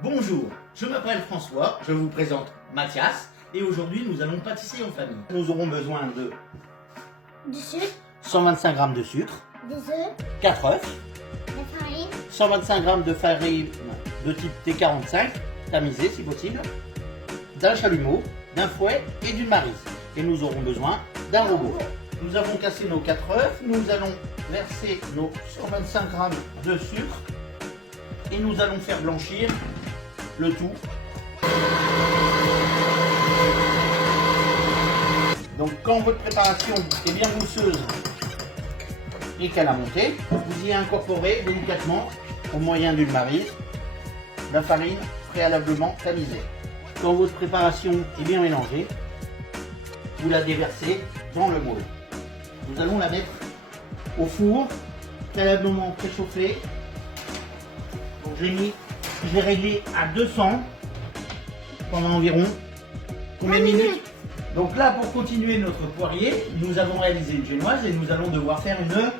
Bonjour, je m'appelle François, je vous présente Mathias et aujourd'hui nous allons pâtisser en famille. Nous aurons besoin de Du sucre, 125 g de sucre, des œufs, 4 œufs, de la farine, 125 g de farine de type T45, tamisée si possible, d'un chalumeau, d'un fouet et d'une maryse. Et nous aurons besoin d'un robot. Nous avons cassé nos 4 œufs, nous allons verser nos 125 g de sucre et nous allons faire blanchir le tout. Donc quand votre préparation est bien mousseuse et qu'elle a monté, vous y incorporez délicatement, au moyen d'une maryse, la farine préalablement tamisée. Quand votre préparation est bien mélangée, vous la déversez dans le moule. Nous allons la mettre au four, préalablement préchauffé. Donc j'ai réglé à 200 pendant environ combien de minutes? Donc là, pour continuer notre poirier, nous avons réalisé une génoise et nous allons devoir faire une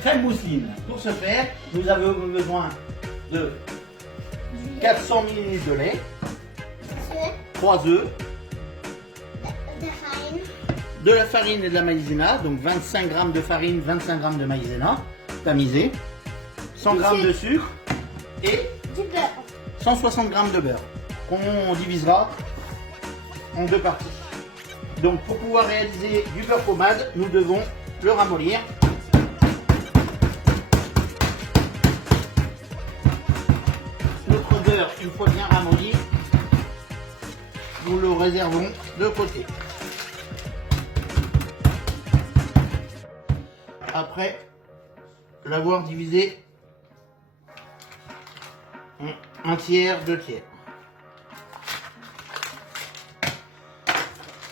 crème mousseline. Pour ce faire, nous avons besoin de 400 ml de lait, 3 œufs, de la farine, de la farine et de la maïzena, donc 25 g de farine, 25 g de maïzena, tamisé, 100 g de sucre et du beurre. 160 g de beurre qu'on divisera en deux parties. Donc pour pouvoir réaliser du beurre pommade, nous devons le ramollir. Notre beurre, une fois bien ramolli, nous le réservons de côté. Après l'avoir divisé en un tiers, 2 tiers.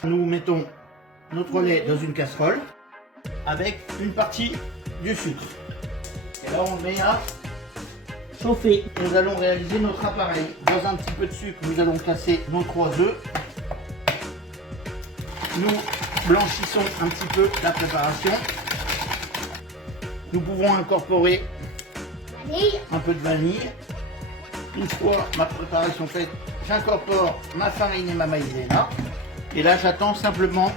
Nous mettons notre lait dans une casserole avec une partie du sucre. Et là on le met à chauffer. Nous allons réaliser notre appareil. Dans un petit peu de sucre, nous allons casser nos 3 œufs. Nous blanchissons un petit peu la préparation. Nous pouvons incorporer Vanille, un peu de vanille. Une fois ma préparation faite, j'incorpore ma farine et ma maïzena. Et là, j'attends simplement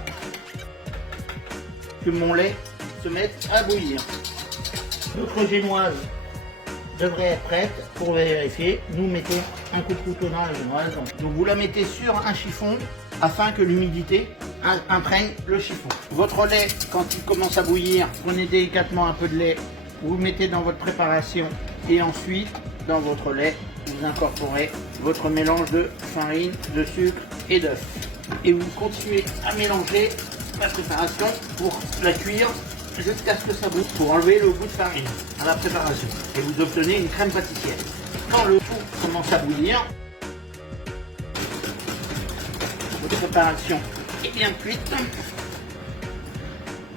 que mon lait se mette à bouillir. Notre génoise devrait être prête. Pour vérifier, nous mettons un coup de couteau dans la génoise. Donc vous la mettez sur un chiffon afin que l'humidité imprègne le chiffon. Votre lait, quand il commence à bouillir, prenez délicatement un peu de lait, vous le mettez dans votre préparation et ensuite, dans votre lait, vous incorporez votre mélange de farine, de sucre et d'œufs. Et vous continuez à mélanger la préparation pour la cuire jusqu'à ce que ça bout, pour enlever le goût de farine à la préparation. Et vous obtenez une crème pâtissière. Quand le tout commence à bouillir, votre préparation est bien cuite.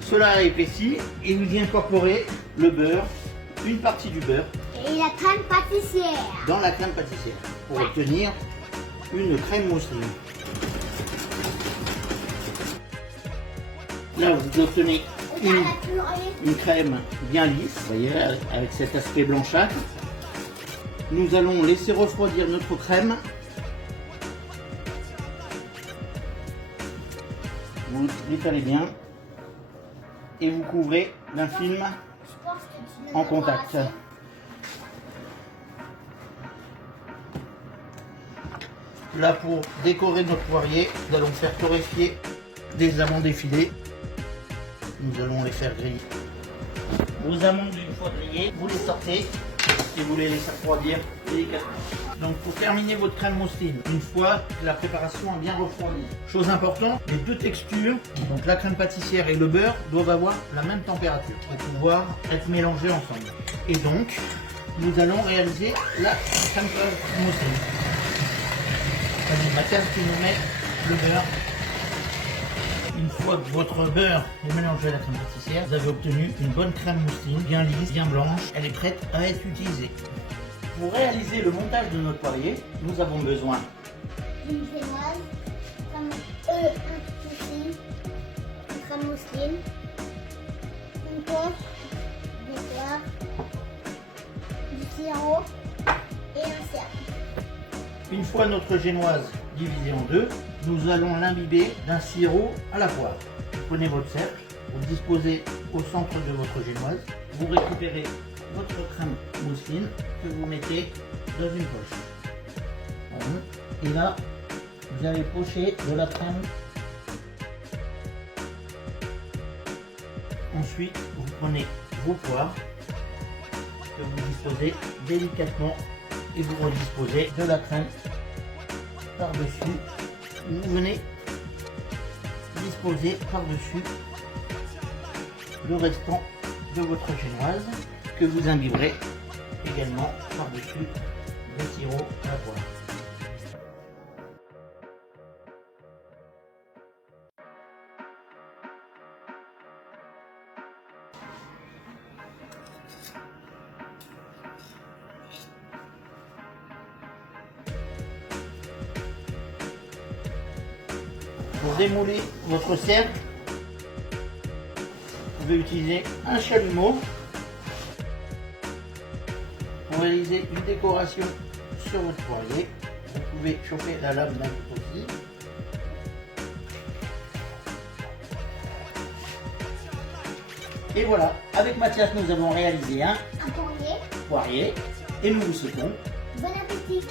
Cela épaissit et vous y incorporez le beurre, une partie du beurre, et la crème pâtissière. dans la crème pâtissière pour obtenir une crème mousseline. Là, vous obtenez une crème bien lisse, vous voyez, avec cet aspect blanchâtre. Nous allons laisser refroidir notre crème. Vous l'étalez bien et vous couvrez d'un film en contact. Là, pour décorer notre poirier, nous allons faire torréfier des amandes effilées. Nous allons les faire griller. Vos amandes, une fois grillées, vous les sortez et vous les laissez refroidir délicatement. Donc pour terminer votre crème mousseline, une fois que la préparation a bien refroidi, chose importante, les deux textures, donc la crème pâtissière et le beurre, doivent avoir la même température pour pouvoir être mélangés ensemble. Et donc, nous allons réaliser la crème mousseline. Vas-y Mathias, tu nous mets le beurre. Une fois que votre beurre est mélangé à la crème pâtissière, vous avez obtenu une bonne crème mousseline, bien lisse, bien blanche. Elle est prête à être utilisée. Pour réaliser le montage de notre poirier, nous avons besoin d'une génoise, comme un petit une crème mousseline, une poche, des fleurs, du sirop et un cercle. Une fois notre génoise divisée en deux, nous allons l'imbiber d'un sirop à la poire. Vous prenez votre cercle, vous le disposez au centre de votre génoise, vous récupérez votre crème mousseline que vous mettez dans une poche. Voilà. Et là, vous allez pocher de la crème. Ensuite, vous prenez vos poires que vous disposez délicatement et vous redisposez de la crème par-dessus. Vous venez disposer par-dessus le restant de votre génoise que vous imbiberez également par-dessus le sirop à la poire. Pour démouler votre cercle, vous pouvez utiliser un chalumeau pour réaliser une décoration sur votre poirier. Vous pouvez chauffer la lame d'un couteau aussi. Et voilà, avec Mathias, nous avons réalisé un Un poirier. poirier et nous vous souhaitons Bon appétit.